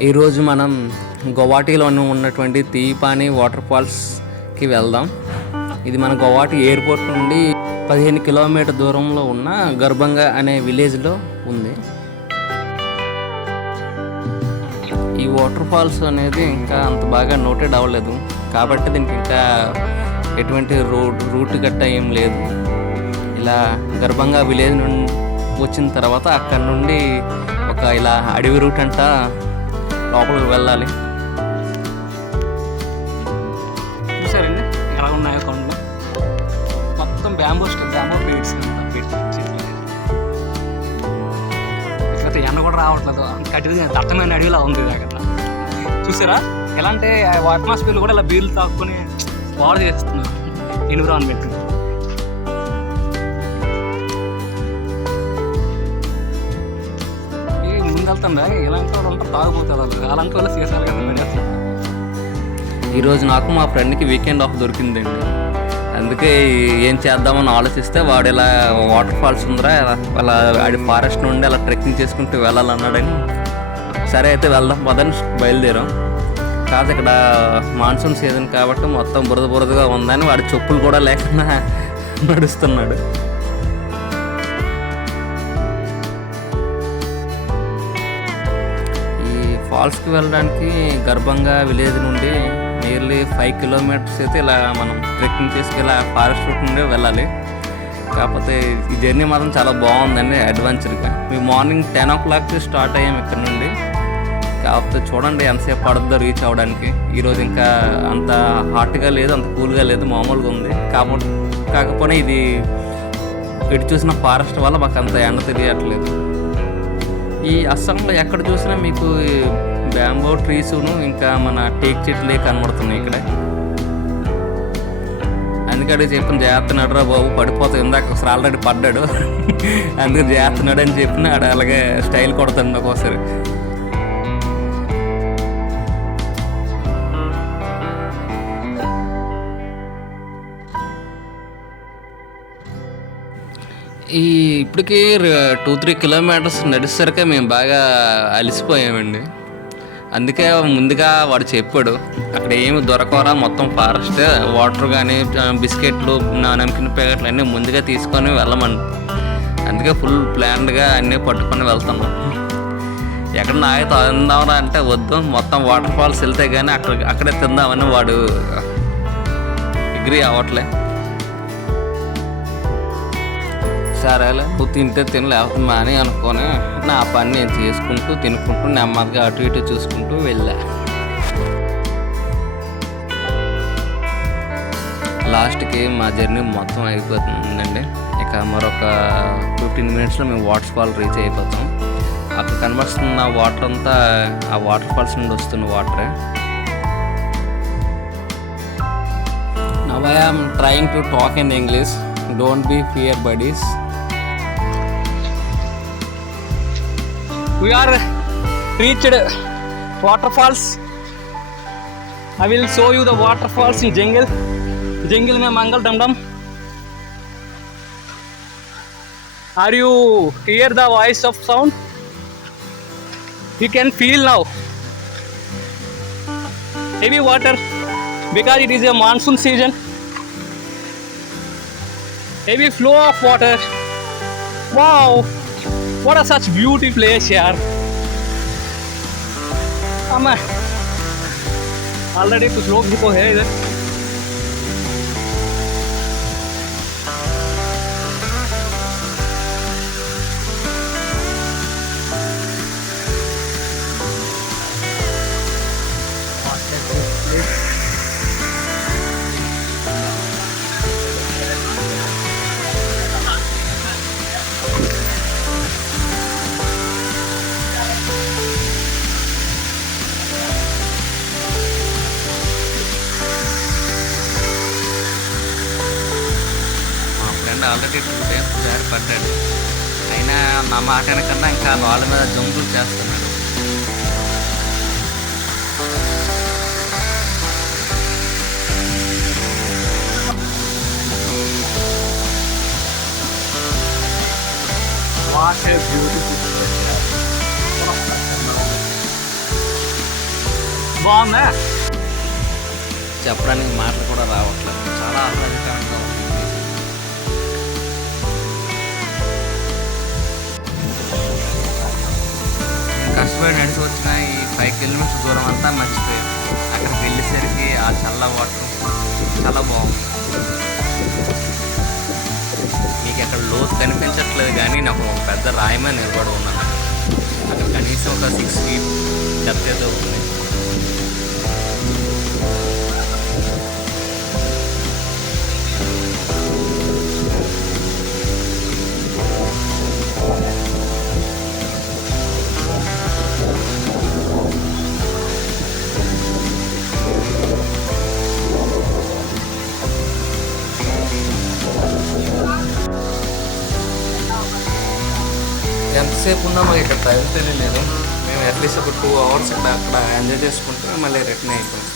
ఈరోజు మనం గౌహటిలో ఉన్నటువంటి తీపాని వాటర్ ఫాల్స్కి వెళ్దాం. ఇది మన గౌహటి ఎయిర్పోర్ట్ నుండి 15 కిలోమీటర్ దూరంలో ఉన్న గర్భంగా అనే విలేజ్లో ఉంది. ఈ వాటర్ ఫాల్స్ అనేది ఇంకా అంత బాగా నోటెడ్ అవ్వలేదు కాబట్టి దీనికి ఇంకా ఎటువంటి రూట్ గట్ట ఏం లేదు. ఇలా గర్భంగా విలేజ్ నుండి వచ్చిన తర్వాత అక్కడ నుండి ఒక ఇలా అడవి రూట్ అంతా లోపలికి వెళ్ళాలి. చూసారండి ఎలా ఉన్నాయో కొండలు, మొత్తం బ్యాంబో బీడ్స్ ఇట్లా ఎండ కూడా రావట్లేదు, కఠిన దట్టమైన అడవిలా ఉంది అక్కడ. చూసారా ఎలా అంటే అట్మాస్ఫియర్ కూడా ఇలా బీర్లు తాక్కుని బాగా చేస్తున్నారు ఎన్విరాన్మెంట్. ముందెళ్తుందా ఇలాంటి వాళ్ళు ఉంటారు, తాగిపోతారు అలాంటి వాళ్ళు సీసాలు కదా. ఈరోజు నాకు మా ఫ్రెండ్కి వీకెండ్ ఆఫ్ దొరికిందండి, అందుకే ఏం చేద్దామని ఆలోచిస్తే వాడు ఇలా వాటర్ ఫాల్స్ ఉందిరా అలా ఆడి ఫారెస్ట్ నుండి అలా ట్రెక్కింగ్ చేసుకుంటూ వెళ్ళాలన్నాడని సరే అయితే వెళ్దాం పదని బయలుదేరాం. కాదు ఇక్కడ మాన్సూన్ సీజన్ కాబట్టి మొత్తం బురదగా ఉందని వాడి చెప్పులు కూడా లేకుండా నడుస్తున్నాడు. ఫాల్స్కి వెళ్ళడానికి గర్భంగా విలేజ్ నుండి నియర్లీ 5 కిలోమీటర్స్ అయితే ఇలా మనం ట్రెక్కింగ్ చేసుకెళ్ళి ఫారెస్ట్ రూట్ నుండి వెళ్ళాలి. కాకపోతే ఈ జర్నీ మాత్రం చాలా బాగుందండి, అడ్వెంచర్గా. మేము మార్నింగ్ 10 o'clock స్టార్ట్ అయ్యాము ఇక్కడ నుండి. కాకపోతే చూడండి ఎంతసేపు పడుతుందో రీచ్ అవ్వడానికి. ఈరోజు ఇంకా అంత హాట్గా లేదు, అంత కూల్గా లేదు, మామూలుగా ఉంది. కాకపోతే ఇది ఇటు చూసిన ఫారెస్ట్ వల్ల మాకు అంత ఎండ తెలియట్లేదు. ఈ అస్సాంలో ఎక్కడ చూసినా మీకు బ్యాంబో ట్రీసును ఇంకా మన టేక్ చెట్లే కనబడుతున్నాయి ఇక్కడ. అందుకని చెప్పిన జాగ్రత్త నడురా బాబు పడిపోతాయి, ఇందాక ఒకసారి ఆల్రెడీ పడ్డాడు అందుకే జాగ్రత్త నడు అని చెప్పిన ఆడ అలాగే స్టైల్ కొడతాడు ఒక్కోసారి. ఇప్పటికీ 2-3 కిలోమీటర్స్ నడిచేసరికి మేము బాగా అలసిపోయామండి. అందుకే ముందుగా వాడు చెప్పాడు అక్కడ ఏమి దొరకవరా, మొత్తం ఫారెస్ట్, వాటర్ కానీ బిస్కెట్లు నమ్కిన్ ప్యాకెట్లు అన్నీ ముందుగా తీసుకొని వెళ్ళమని. అందుకే ఫుల్ ప్లాన్డ్గా అన్నీ పట్టుకొని వెళ్తున్నాం. ఎక్కడ నాగే తిందామరా అంటే వద్దు, మొత్తం వాటర్ ఫాల్స్ వెళ్తే కానీ అక్కడే తిందామని వాడు అగ్రీ అవ్వట్లే. సరేలే నువ్వు తింటే తిన లేకపోతే మాని అనుకొని నా పని నేను చేసుకుంటూ తినుకుంటూ నెమ్మదిగా అటు ఇటు చూసుకుంటూ వెళ్ళా. లాస్ట్కి మా జర్నీ మొత్తం అయిపోతుందండి. ఇక మరొక 15 minutesలో మేము వాటర్ ఫాల్ రీచ్ అయిపోతాం. అక్కడ కనబడుతున్న వాటర్ అంతా ఆ వాటర్ ఫాల్స్ నుండి వస్తున్న వాటరే. Now I am trying to talk in English, don't be fear buddies. We are reached waterfalls. I will show you the waterfalls in jungle. Jungle mein mangal dum dum. Are you hear the voice of sound? You can feel now. Heavy water because it is a monsoon season. Heavy flow of water. Wow. What a such beauty place here. Amma already कुछ लोग भी तो है इधर. Already 2 times జారి పడ్డాడు, అయినా నా మాట కన్నా ఇంకా వాళ్ళ మీద జంపులు చేస్తున్నాడు. What a beautiful place. బాగుందా? చెప్పడానికి మాటలు కూడా రావట్లేదు, చాలా ఆహ్లాదకరంగా ఉంది. నేను కష్టపడి నడిచి వచ్చిన ఈ 5 కిలోమీటర్స్ దూరం అంతా మర్చిపోయాను. అక్కడికి వెళ్ళేసరికి ఆ చల్ల వాటర్ చాలా బాగుంది. మీకు అక్కడ లోతు కనిపించట్లేదు కానీ నాకు ఒక పెద్ద రాయమే నిలబడి ఉన్నాను. అక్కడ కనీసం ఒక 6 feet డెప్త్ ఏదో ఉంది. ఎంతసేపు ఉన్నా మాకు ఇక్కడ టైం తెలియలేదు. మేము అట్లీస్ట్ ఒక 2 hours అక్కడ ఎంజాయ్ చేసుకుంటే మళ్ళీ రిటర్న్ అయిపోయాం.